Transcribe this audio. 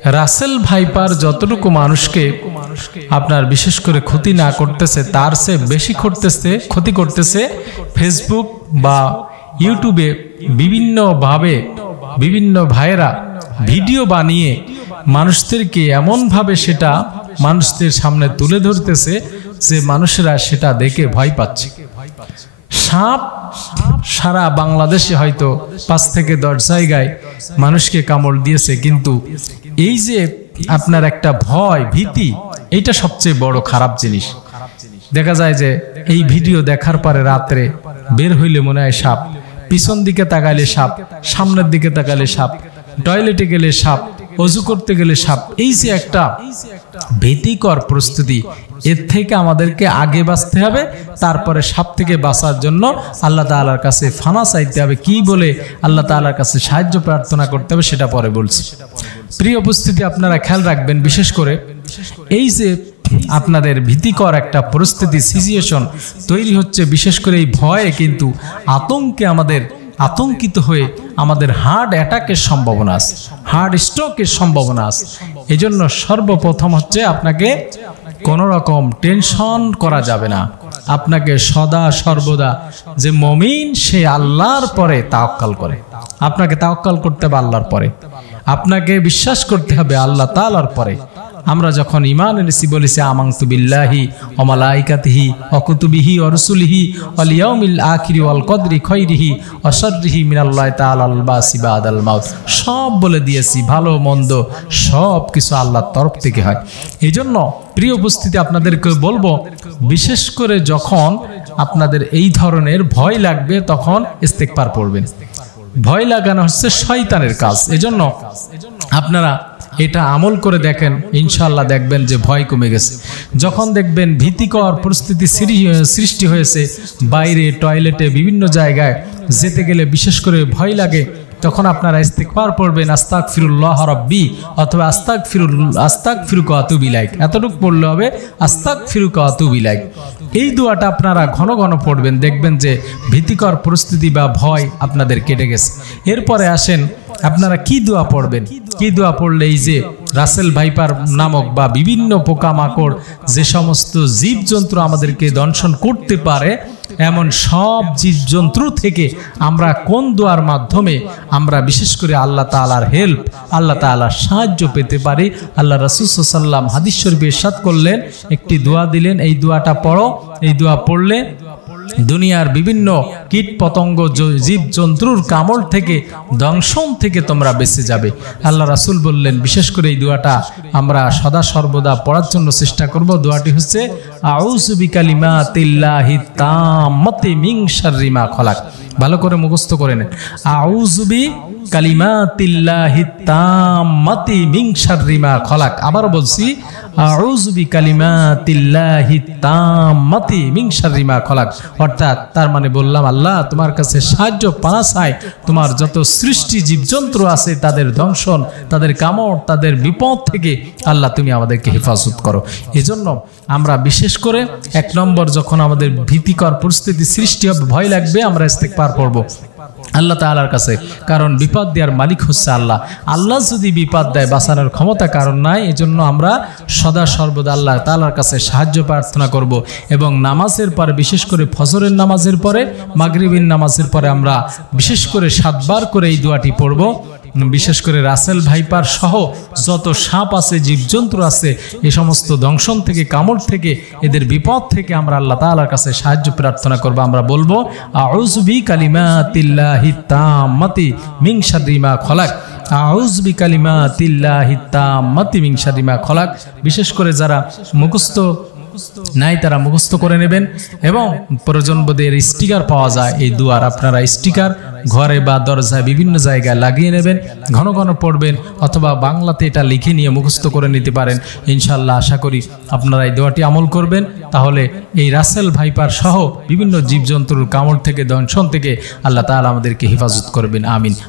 Russell viper যতটুকু মানুষকে আপনার বিশেষ করে ক্ষতি না করতেছে তার চেয়ে বেশি ক্ষতি করতেছে ফেসবুক বা ইউটিউবে বিভিন্নভাবে বিভিন্ন ভাইয়েরা ভিডিও বানিয়ে মানুষদেরকে এমনভাবে সেটা মানুষদের সামনে তুলে ধরতেছে যে মানুষেরা সেটা দেখে ভয় পাচ্ছে। সাপ সারা বাংলাদেশে হয়তো 5 থেকে 10 জায়গায় মানুষকে কামড় দিয়েছে, কিন্তু এই যে আপনার একটা ভয় ভীতি, এইটা সবচেয়ে বড় খারাপ জিনিস। দেখা যায় যে এই ভিডিও দেখার পরে রাত্রে বের হইলে মনে হয় সাপ, পিছন দিকে তাকাইলে সাপ, সামনের দিকে তাকাইলে সাপ, টয়লেটে গেলে সাপ, অজু করতে গেলে সাপ। এই যে একটা ভীতিকর প্রস্তুতি, এর থেকে আমাদেরকে আগে বাঁচতে হবে। তারপরে সাপ থেকে বাঁচার জন্য আল্লাহ তাআলার কাছে ফানা চাইতে হবে। কি বলে আল্লাহ তাআলার কাছে সাহায্য প্রার্থনা করতে হবে সেটা পরে বলছি। প্রিয় উপস্থিতি, আপনারা খেয়াল রাখবেন, বিশেষ করে এই যে আপনাদের ভীতিকর একটা পরিস্থিতি সিচুয়েশন তৈরি হচ্ছে, বিশেষ করে এই ভয়ে কিন্তু আতঙ্কে আমাদের আতঙ্কিত হয়ে আমাদের হার্ট অ্যাটাকের সম্ভাবনা আছে, হার্ট স্ট্রোকের সম্ভাবনা আছে। এই জন্য সর্বপ্রথম হচ্ছে আপনাকে কোনো রকম টেনশন করা যাবে না। আপনাকে সদা সর্বদা যে মুমিন সে আল্লাহর পরে তাওয়াক্কাল করে, আপনাকে তাওয়াক্কাল করতে হবে আল্লাহর পরে, আপনাকে বিশ্বাস করতে হবে আল্লাহ তাআলার পরে। আমরা যখন ঈমান এনেছি বলেছি আমানতু বিল্লাহি ওয়া মালাইকাতিহি ওয়া কুতুবিহি ওয়া রাসূলিহি ওয়াল ইয়াউমিল আখিরি ওয়াল কদরি খাইরিহি ওয়া শাররিহি মিনাল্লাহি তাআলাল বাসি বাদাল মাউত। সব বলে দিয়েছি, ভালো মন্দ সব কিছু আল্লাহর তরফ থেকে হয়। এই জন্য প্রিয় উপস্থিতি, আপনাদেরকে বলবো, বিশেষ করে যখন আপনাদের এই ধরনের ভয় লাগবে তখন ইস্তেগফার পড়বেন। ভয় লাগানো হচ্ছে শয়তানের কাজ। এজন্য আপনারা এটা আমল করে দেখেন, ইনশাআল্লাহ দেখবেন যে ভয় কমে গেছে। যখন দেখবেন ভীতিকর পরিস্থিতি সৃষ্টি হয়েছে, বাইরে টয়লেটে বিভিন্ন জায়গায় যেতে গেলে বিশেষ করে ভয় লাগে, তখন আপনারা ইস্তেগফার পড়বেন, আস্তাগফিরুল্লাহ রাব্বি অথবা আস্তাগফিরুকা ওয়া আতুবু ইলাইক, এতটুকু পড়লে হবে, আস্তাগফিরুকা ওয়া আতুবু ইলাইক। এই দোয়াটা আপনারা ঘন ঘন পড়বেন, দেখবেন যে ভীতিকর পরিস্থিতি বা ভয় আপনাদের কেটে গেছে। এরপরে আসেন আপনারা কি দোয়া পড়বেন। কি দোয়া পড়লে এই যে রাসেল ভাইপার নামক বা বিভিন্ন পোকামাকড় যে সমস্ত জীবজন্তু আমাদেরকে দংশন করতে পারে, এমন সব জীবজন্তু থেকে আমরা কোন দোয়ার মাধ্যমে আমরা বিশেষ করে আল্লাহ তাআলার হেল্প, আল্লাহ তাআলার সাহায্য পেতে পারি। আল্লাহ রাসূল সাল্লাল্লাহু আলাইহি ওয়াসাল্লাম হাদিস শরীফে ইরশাদ করলেন, একটি দোয়া দিলেন, এই দোয়াটা পড়ো, এই দোয়া পড়লে দুনিয়ার বিভিন্ন কীট পতঙ্গ জীবজন্তুর কামড় থেকে দংশন থেকে তোমরা বেঁচে যাবে। আল্লাহ রাসূল বললেন, বিশেষ করে এই দোয়াটা আমরা সদা সর্বদা পড়ার জন্য চেষ্টা করব। দোয়াটি হচ্ছে আউযু বিকালিমাতিল্লাহি তাম্মাতি মিন শাররি মা খলাক। ভালো করে মুখস্থ করে নেন, আউযু বিকালিমাতিল্লাহি তাম্মাতি মিন শাররি মা খলাক। আবার বলছি, আউযু বিকালিমাতিল্লাহি তাম্মাতি মিন শাররি মা খলাক। অর্থাৎ তার মানে বললাম, আল্লাহ তোমার কাছে সাহায্য পানা চাই, তোমার যত সৃষ্টি জীবজন্তু আছে তাদের দংশন, তাদের কামড়, তাদের বিপদ থেকে আল্লাহ তুমি আমাদেরকে হেফাজত করো। এজন্য আমরা বিশেষ করে 1 নম্বর, যখন আমাদের ভীতিকর পরিস্থিতি সৃষ্টি হবে, ভয় লাগবে, আমরা ইস্তেগফার পড়ব আল্লাহ তাআলার কাছে, কারণ বিপদ দেওয়ার মালিক হচ্ছে আল্লাহ। আল্লাহ যদি বিপদ দেয়, বাঁচানোর ক্ষমতা কারণ নাই। এজন্য আমরা সদা সর্বদা আল্লাহ তাআলার কাছে সাহায্য প্রার্থনা করব। এবং নামাজের পরে, বিশেষ করে ফজরের নামাজের পরে, মাগরিবের নামাজের পরে আমরা বিশেষ করে 7 বার করে এই দোয়াটি পড়ব। বিশেষ করে রাসেল ভাইপার সহ যত সাপ আছে, জীবজন্তু আছে, এই সমস্ত দংশন থেকে, কামড় থেকে, এদের বিপদ থেকে আমরা আল্লাহ তাআলার কাছে সাহায্য প্রার্থনা করব। আমরা বলবো আউযু বিকালিমাতিল্লাহি তাম্মাতি মিন শাররি মা খলাক, আউযু বিকালিমাতিল্লাহি তাম্মাতি মিন শাররি মা খলাক। বিশেষ করে যারা মুখস্থ নাই তারা মুখস্থ করে নেবেন। এবং প্রয়োজন বোধে স্টিকার পাওয়া যায় এই দুয়ার, আপনারা স্টিকার ঘরে বা দরজায় বিভিন্ন জায়গায় লাগিয়ে নেবেন, ঘন ঘন পড়বেন, অথবা বাংলাতে এটা লিখে নিয়ে মুখস্থ করে নিতে পারেন। ইনশাআল্লাহ আশা করি আপনারা এই দোয়াটি আমল করবেন, তাহলে এই রাসেল ভাইপার সহ বিভিন্ন জীবজন্তুর কামড় থেকে, দংশন থেকে আল্লাহ তাআলা আমাদেরকে হেফাজত করবেন। আমিন।